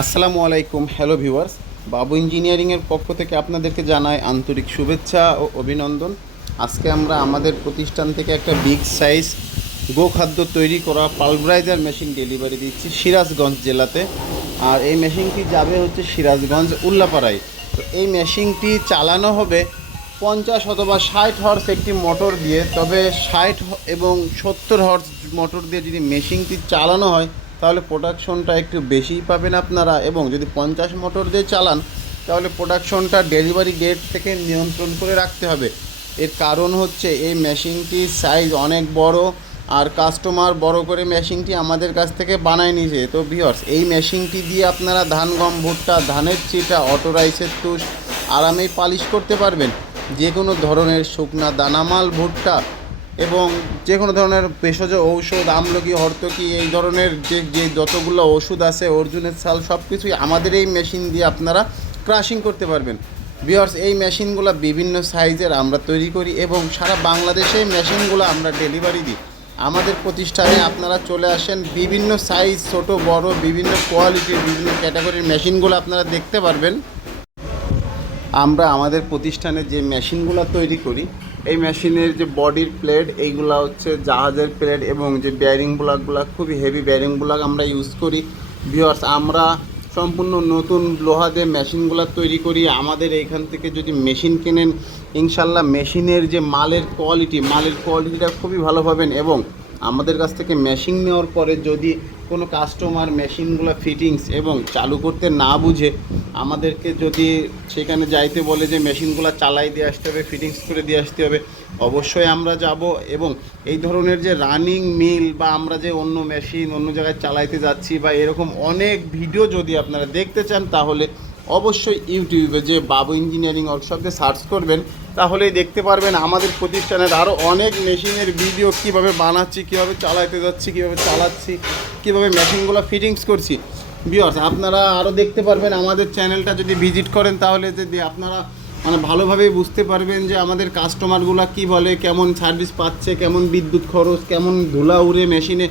আসসালামু আলাইকুম, hello viewers. বাবু ইঞ্জিনিয়ারিংয়ের পক্ষ থেকে আপনাদেরকে জানাই আন্তরিক শুভেচ্ছা ও অভিনন্দন। আজকে আমরা আমাদের প্রতিষ্ঠান থেকে একটা বিগ সাইজ গোখাদ্য তৈরি করা পালভারাইজার মেশিন ডেলিভারি দিচ্ছি সিরাজগঞ্জ জেলাতে। আর এই মেশিনটি যাবে হচ্ছে সিরাজগঞ্জ উল্লাপাড়ায়। তো এই মেশিনটি চালানো হবে 50 অথবা 60 হর্স একটি মোটর দিয়ে। তবে 60 এবং 70 হর্স মোটর দিয়ে যদি মেশিনটি চালানো হয় তাহলে প্রোডাকশনটা একটু বেশিই পাবেন আপনারা, এবং যদি 50 মোটর দিয়ে চালান তাহলে প্রোডাকশনটা ডেলিভারি ডেট থেকে নিয়ন্ত্রণ করে রাখতে হবে। এর কারণ হচ্ছে এই মেশিনটির সাইজ অনেক বড়, আর কাস্টমার বড় করে মেশিনটি আমাদের কাছ থেকে বানায় নিয়েছে। তো ভিউয়ার্স, এই মেশিনটি দিয়ে আপনারা ধান, গম, ভুট্টা, ধানের চিটা, অটো রাইসের তুষ আরামেই পালিশ করতে পারবেন। যে কোনো ধরনের শুকনা দানামাল ভুট্টা এবং যে কোনো ধরনের ভেষজ ঔষধ, আমলকি, হর্তকি, এই ধরনের যে যতগুলো ওষুধ আছে, অর্জুনের ছাল, সব কিছুই আমাদের এই মেশিন দিয়ে আপনারা ক্রাশিং করতে পারবেন। ভিউয়ার্স, এই মেশিনগুলো বিভিন্ন সাইজের আমরা তৈরি করি এবং সারা বাংলাদেশে মেশিনগুলো আমরা ডেলিভারি দিই। আমাদের প্রতিষ্ঠানে আপনারা চলে আসেন, বিভিন্ন সাইজ, ছোট বড়, বিভিন্ন কোয়ালিটির, বিভিন্ন ক্যাটাগরির মেশিনগুলো আপনারা দেখতে পারবেন। আমরা আমাদের প্রতিষ্ঠানে যে মেশিনগুলো তৈরি করি, এই মেশিনের যে বডির প্লেট, এইগুলো হচ্ছে জাহাজের প্লেট, এবং যে বেয়ারিং ব্লকগুলো খুবই হেভি বেয়ারিং ব্লক আমরা ইউজ করি। ভিউয়ার্স, আমরা সম্পূর্ণ নতুন লোহা দিয়ে মেশিনগুলো তৈরি করি। আমাদের এইখান থেকে যদি মেশিন কেনেন, ইনশাল্লাহ মেশিনের যে মালের কোয়ালিটিটা খুবই ভালো পাবেন। এবং আমাদের কাছ থেকে মেশিন নেওয়ার পরে যদি কোনো কাস্টমার মেশিনগুলো ফিটিংস এবং চালু করতে না বুঝে আমাদেরকে যদি সেখানে যাইতে বলে যে মেশিনগুলো চালাই দিয়ে আসতে হবে, ফিটিংস করে দিয়ে আসতে হবে, অবশ্যই আমরা যাব। এবং এই ধরনের যে রানিং মিল বা আমরা যে অন্য মেশিন অন্য জায়গায় চালাইতে যাচ্ছি বা এরকম অনেক ভিডিও যদি আপনারা দেখতে চান, তাহলে অবশ্যই ইউটিউবে যে বাবু ইঞ্জিনিয়ারিং ওয়ার্কশপে সার্চ করবেন, তাহলেই দেখতে পারবেন আমাদের প্রতিষ্ঠানের আরও অনেক মেশিনের ভিডিও, কীভাবে বানাচ্ছি, কীভাবে চালাইতে যাচ্ছি, কীভাবে চালাচ্ছি, কীভাবে মেশিনগুলো ফিটিংস করছি। ভিউয়ার্স, আপনারা আরও দেখতে পারবেন। আমাদের চ্যানেলটা যদি ভিজিট করেন তাহলে যদি আপনারা ভালোভাবেই বুঝতে পারবেন যে আমাদের কাস্টমারগুলো কী বলে, কেমন সার্ভিস পাচ্ছে, কেমন বিদ্যুৎ খরচ, কেমন ধুলা উড়ে মেশিনে,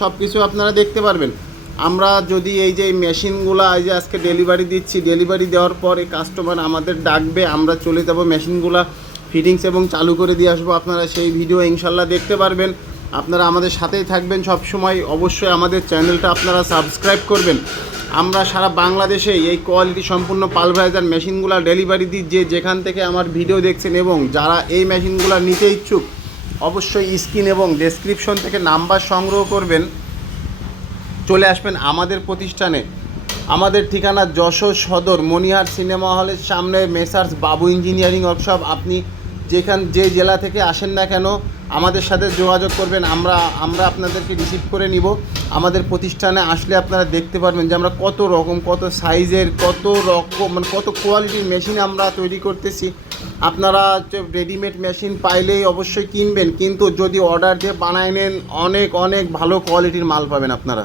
সব কিছু আপনারা দেখতে পারবেন। আমরা যদি এই যে মেশিনগুলো এই যে আজকে ডেলিভারি দিচ্ছি, ডেলিভারি দেওয়ার পর এই কাস্টমার আমাদের ডাকবে, আমরা চলে যাব মেশিনগুলো ফিটিংস এবং চালু করে দিয়ে আসবো। আপনারা সেই ভিডিও ইনশাল্লাহ দেখতে পারবেন। আপনারা আমাদের সাথেই থাকবেন সব সময়। অবশ্যই আমাদের চ্যানেলটা আপনারা সাবস্ক্রাইব করবেন। আমরা সারা বাংলাদেশে এই কোয়ালিটি সম্পূর্ণ পালভারাইজার মেশিনগুলো ডেলিভারি দিই। যেখান থেকে আমার ভিডিও দেখছেন এবং যারা এই মেশিনগুলো নিতে ইচ্ছুক, অবশ্যই স্ক্রিন এবং ডেসক্রিপশন থেকে নাম্বার সংগ্রহ করবেন, চলে আসবেন আমাদের প্রতিষ্ঠানে। আমাদের ঠিকানা যশোর সদর মনিহার সিনেমা হলের সামনে, মেসার্স বাবু ইঞ্জিনিয়ারিং ওয়ার্কশপ। আপনি যে জেলা থেকে আসেন না কেন, আমাদের সাথে যোগাযোগ করবেন, আমরা আপনাদেরকে রিসিভ করে নিব। আমাদের প্রতিষ্ঠানে আসলে আপনারা দেখতে পারবেন যে আমরা কত রকম, কত সাইজের, কত রকম কত কোয়ালিটির মেশিন আমরা তৈরি করতেছি। আপনারা রেডিমেড মেশিন পাইলেই অবশ্যই কিনবেন, কিন্তু যদি অর্ডার দিয়ে বানায় নেন, অনেক ভালো কোয়ালিটির মাল পাবেন আপনারা।